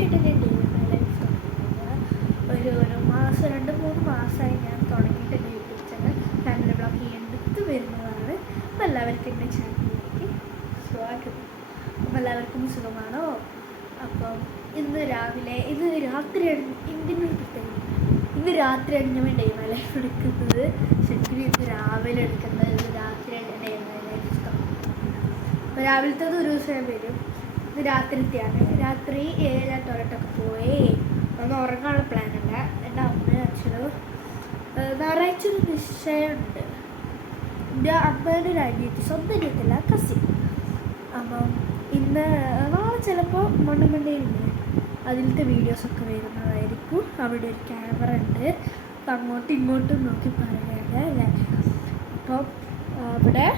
ആയിട്ട് ഞാൻ day in my life തുടങ്ങുന്നത്. ഒരു മാസം 2-3 മാസമായി ഞാൻ തുടങ്ങിയിട്ട് എൻ്റെ യൂട്യൂബ് ചാനൽ ഫാമിലി വ്ളോഗ് എടുത്ത് വരുന്നതാണ്. അപ്പോൾ എല്ലാവർക്കും എൻ്റെ ചാനലിലേക്ക് സ്വാഗതം. അപ്പോൾ എല്ലാവർക്കും സുഖമാണോ? അപ്പം ഇന്ന് രാത്രിയാണ് എന്തിനൊരു പ്രത്യേകത. ഇന്ന് രാത്രിയാണ് ഞാൻ ഡേ ഇൻ മൈ ലൈഫ് എടുക്കുന്നത്. ശരിക്കും ഇന്ന് രാവിലെ എടുക്കുന്നത്, ഇന്ന് രാത്രിയാണ് ഡേ ഇൻ മൈ ലൈഫ് ഇഷ്ടം. അപ്പോൾ രാവിലത്തേത് ഒരു ദിവസം ഞാൻ വരും. ഇത് രാത്രിത്തെയാണ്. രാത്രി ഞാൻ ടോയ്ലറ്റൊക്കെ പോയി ഒന്ന് ഉറങ്ങാനുള്ള പ്ലാനുണ്ട്. എൻ്റെ അമ്മയും അച്ഛനും ഞായറാഴ്ച ഒരു നിശ്ചയമുണ്ട്. എൻ്റെ അമ്മയുടെ ഒരു അനിയത്തി, സ്വന്തം അനിയത്തില്ല, കസിൻ. അപ്പം ഇന്ന് നാളെ ചിലപ്പോൾ മണ്ണുമണ്ടയിലുണ്ട്, അതിലത്തെ വീഡിയോസൊക്കെ വരുന്നതായിരിക്കും. അവിടെ ഒരു ക്യാമറ ഉണ്ട്, അപ്പം അങ്ങോട്ടും ഇങ്ങോട്ടും നോക്കി പറയാനുണ്ട് അല്ലേ. അപ്പം അവിടെ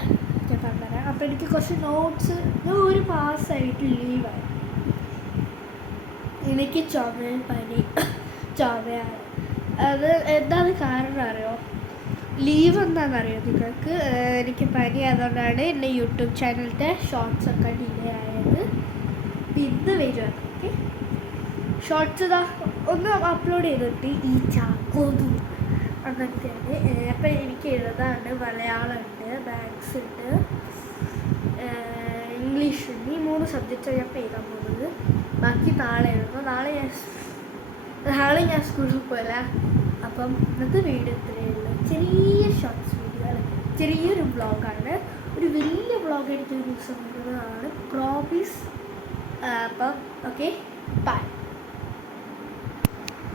ഞാൻ പറഞ്ഞുതരാം. അപ്പോൾ എനിക്ക് കുറച്ച് നോട്ട്സ്, ഞാൻ ഒരു മാസമായിട്ട് ലീവായി. എനിക്ക് ചുമയാണ്. അത് എന്താണ് കാരണം അറിയോ? ലീവ് എന്താണെന്നറിയോ നിങ്ങൾക്ക്? എനിക്ക് പനി ആയതുകൊണ്ടാണ് എൻ്റെ യൂട്യൂബ് ചാനലിൻ്റെ ഷോർട്സൊക്കെ ഡിലേ ആയത്. ഇന്ന് വരുവാണ്. ഓക്കെ, ഷോർട്സ് ഒന്ന് അപ്ലോഡ് ചെയ്തിട്ട് ഈ ചാക്കോതു അങ്ങനത്തെയാണ്. അപ്പം എനിക്ക് എഴുതാണ്ട് മലയാളമുണ്ട്, മാത്സ് ഉണ്ട്, ഇംഗ്ലീഷ് ഉണ്ട്. ഈ 3 സബ്ജക്റ്റാണ് ഞാൻ എഴുതാൻ പോകുന്നത്. ബാക്കി നാളെ എഴുതുന്നു. നാളെ ഞാൻ സ്കൂളിൽ പോയില്ല. അപ്പം ഇന്നത്തെ വീഡിയോ ഇത്രയേ ഉള്ളൂ. ചെറിയ ഷോർട്സ് വീഡിയോ അല്ല, ചെറിയൊരു വ്ളോഗാണ്. ഒരു വലിയ വ്ളോഗ് എനിക്ക് ഒരു ദിവസം വരുന്നതാണ്, പ്രോമിസ്. അപ്പം ഓക്കെ, ബൈ.